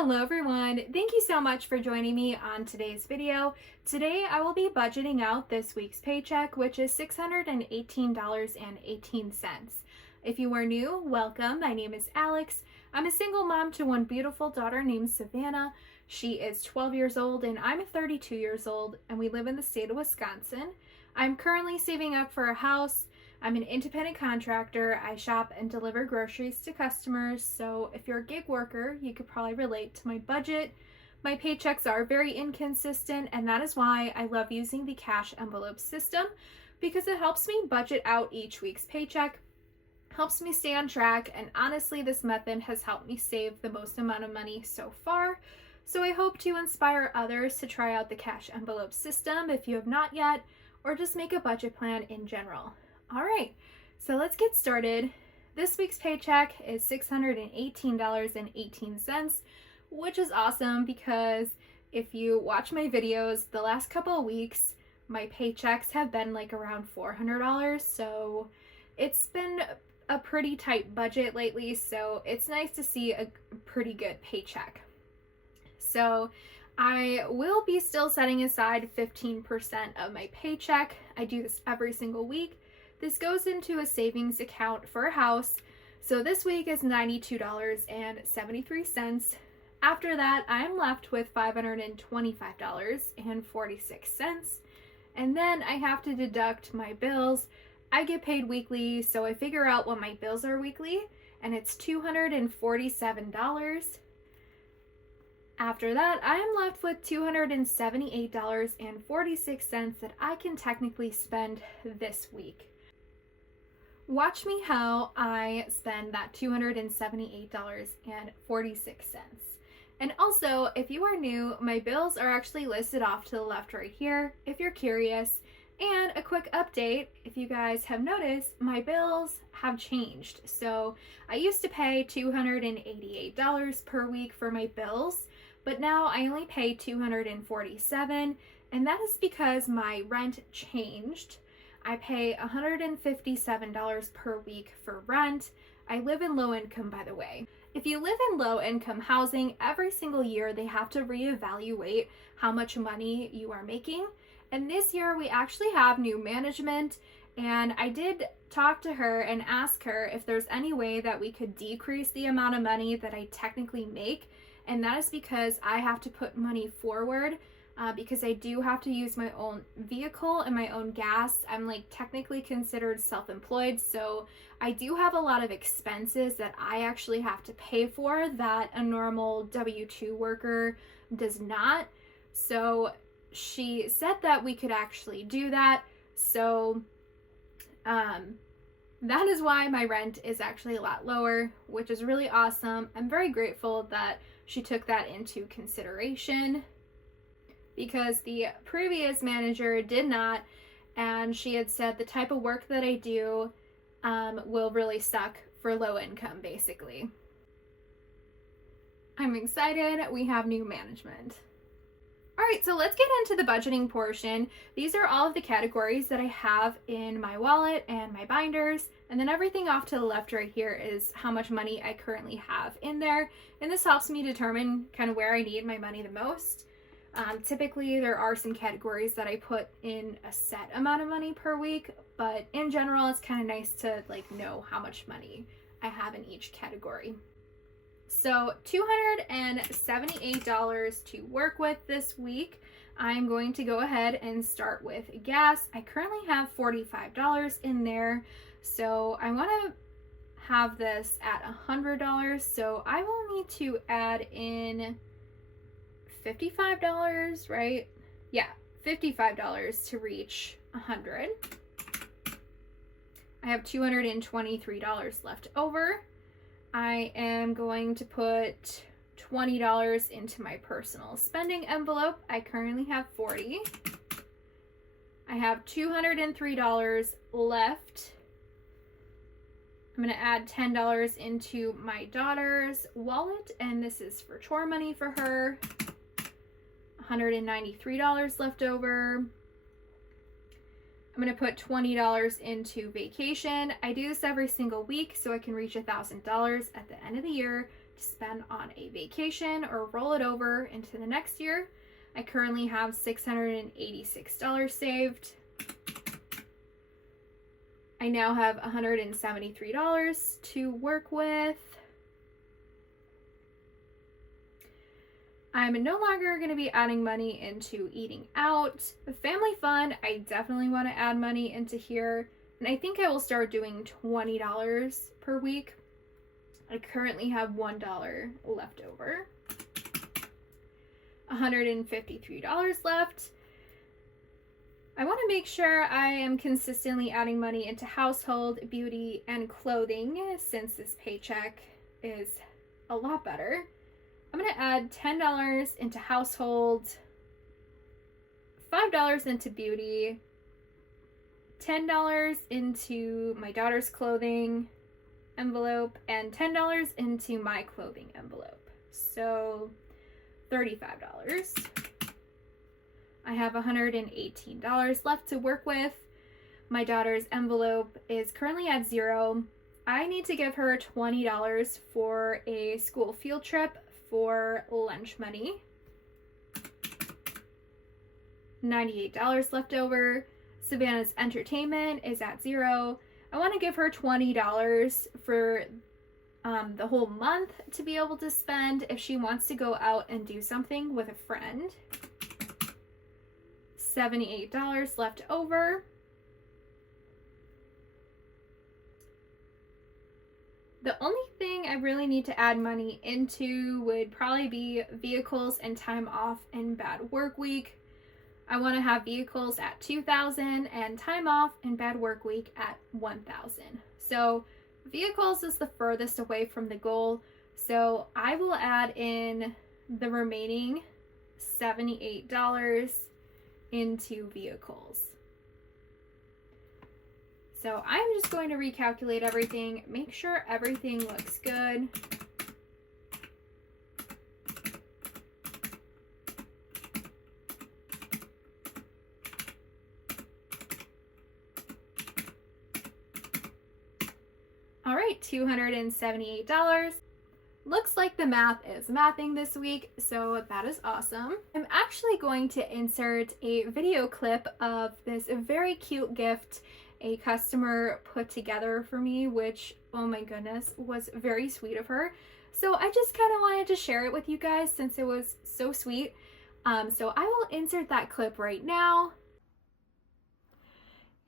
Hello everyone, thank you so much for joining me on today's video. Today I will be budgeting out this week's paycheck, which is $618.18. If you are new, welcome. My name is Alex. I'm a single mom to one beautiful daughter named Savannah. She is 12 years old and I'm 32 years old, and we live in the state of Wisconsin. I'm currently saving up for a house. I'm an independent contractor. I shop and deliver groceries to customers, so if you're a gig worker, you could probably relate to my budget. My paychecks are very inconsistent, and that is why I love using the cash envelope system, because it helps me budget out each week's paycheck, helps me stay on track, and honestly, this method has helped me save the most amount of money so far. So I hope to inspire others to try out the cash envelope system if you have not yet, or just make a budget plan in general. All right, so let's get started. This week's paycheck is $618.18, which is awesome because if you watch my videos the last couple of weeks, my paychecks have been like around $400, so it's been a pretty tight budget lately, so it's nice to see a pretty good paycheck. So I will be still setting aside 15% of my paycheck. I do this every single week. This goes into a savings account for a house. So this week is $92.73. After that, I'm left with $525.46. And then I have to deduct my bills. I get paid weekly, so I figure out what my bills are weekly, and it's $247. After that, I am left with $278.46 that I can technically spend this week. Watch me how I spend that $278.46. And also, if you are new, my bills are actually listed off to the left right here if you're curious. And a quick update, if you guys have noticed, my bills have changed. So I used to pay $288 per week for my bills, but now I only pay $247, and that is because my rent changed. I pay $157 per week for rent. I live in low income, by the way. If you live in low income housing, every single year they have to reevaluate how much money you are making. And this year we actually have new management, and I did talk to her and ask her if there's any way that we could decrease the amount of money that I technically make. And that is because I have to put money forward because I do have to use my own vehicle and my own gas. I'm like technically considered self-employed, so I do have a lot of expenses that I actually have to pay for that a normal W-2 worker does not. So she said that we could actually do that. So that is why my rent is actually a lot lower, which is really awesome. I'm very grateful that she took that into consideration, because the previous manager did not, and she had said the type of work that I do will really suck for low income, basically. I'm excited. We have new management. All right, so let's get into the budgeting portion. These are all of the categories that I have in my wallet and my binders, and then everything off to the left right here is how much money I currently have in there, and this helps me determine kind of where I need my money the most. Typically, there are some categories that I put in a set amount of money per week, but in general, it's kind of nice to like know how much money I have in each category. So $278 to work with this week. I'm going to go ahead and start with gas. I currently have $45 in there, so I want to have this at $100, so I will need to add in $55, right? Yeah, $55 to reach 100. I have $223 left over. I am going to put $20 into my personal spending envelope. I currently have $40. I have $203 left. I'm going to add $10 into my daughter's wallet, and this is for chore money for her. $193 left over. I'm going to put $20 into vacation. I do this every single week so I can reach $1,000 at the end of the year to spend on a vacation or roll it over into the next year. I currently have $686 saved. I now have $173 to work with. I'm no longer going to be adding money into eating out. The family fund, I definitely want to add money into here. And I think I will start doing $20 per week. I currently have $1 left over. $153 left. I want to make sure I am consistently adding money into household, beauty, and clothing since this paycheck is a lot better. I'm going to add $10 into household, $5 into beauty, $10 into my daughter's clothing envelope, and $10 into my clothing envelope. So $35. I have $118 left to work with. My daughter's envelope is currently at $0. I need to give her $20 for a school field trip for lunch money. $98 left over. Savannah's entertainment is at $0. I want to give her $20 for the whole month to be able to spend if she wants to go out and do something with a friend. $78 left over. The only thing I really need to add money into would probably be vehicles and time off and bad work week. I want to have vehicles at $2,000 and time off and bad work week at $1,000. So vehicles is the furthest away from the goal. So I will add in the remaining $78 into vehicles. So I'm just going to recalculate everything, make sure everything looks good. All right, $278. Looks like the math is mathing this week, so that is awesome. I'm actually going to insert a video clip of this very cute gift a customer put together for me, which, oh my goodness, was very sweet of her. So I just kind of wanted to share it with you guys since it was so sweet. So I will insert that clip right now.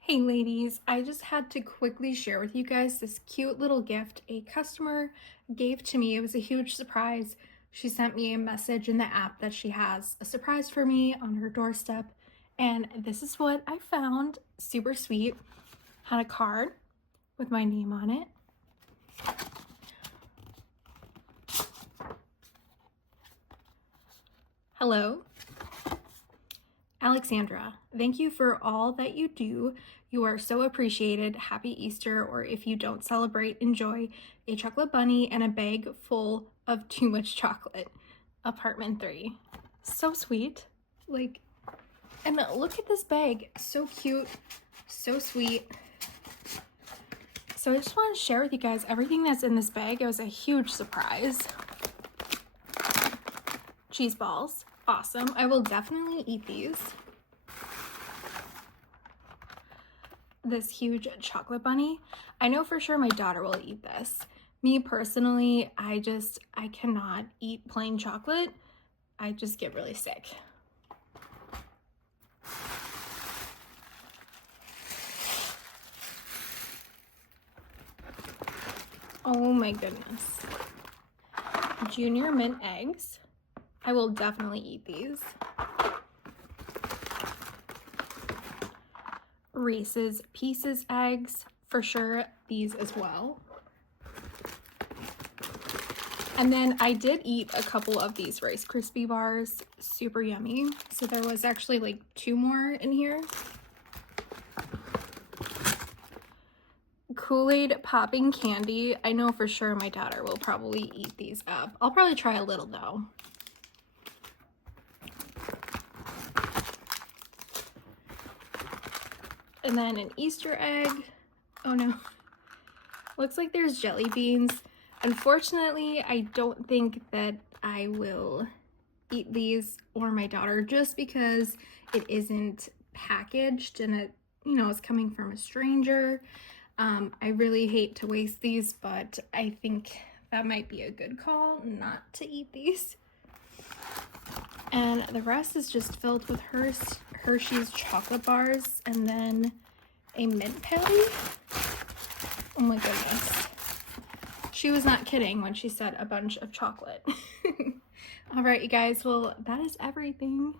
Hey ladies, I just had to quickly share with you guys this cute little gift a customer gave to me. It was a huge surprise. She sent me a message in the app that she has a surprise for me on her doorstep. And this is what I found. Super sweet. Had a card with my name on it. Hello, Alexandra. Thank you for all that you do. You are so appreciated. Happy Easter, or if you don't celebrate, enjoy a chocolate bunny and a bag full of too much chocolate. Apartment 3. So sweet. Like, and look at this bag. So cute. So sweet. So I just want to share with you guys everything that's in this bag. It was a huge surprise. Cheese balls. Awesome. I will definitely eat these. This huge chocolate bunny. I know for sure my daughter will eat this. Me personally, I cannot eat plain chocolate. I just get really sick. Oh my goodness. Junior mint eggs. I will definitely eat these. Reese's Pieces eggs, for sure, these as well. And then I did eat a couple of these Rice Krispie bars, super yummy. So there was actually like 2 more in here. Kool-Aid popping candy. I know for sure my daughter will probably eat these up. I'll probably try a little though. And then an Easter egg. Oh no. Looks like there's jelly beans. Unfortunately, I don't think that I will eat these or my daughter just because it isn't packaged and it, you know, is coming from a stranger. I really hate to waste these, but I think that might be a good call not to eat these. And the rest is just filled with Hershey's chocolate bars and then a mint patty. Oh my goodness. She was not kidding when she said a bunch of chocolate. All right, you guys, well, that is everything.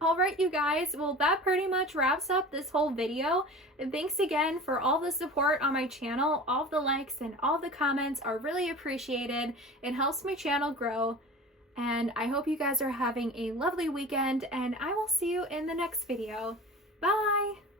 All right, you guys, well, that pretty much wraps up this whole video. And thanks again for all the support on my channel. All the likes and all the comments are really appreciated. It helps my channel grow. And I hope you guys are having a lovely weekend, and I will see you in the next video. Bye!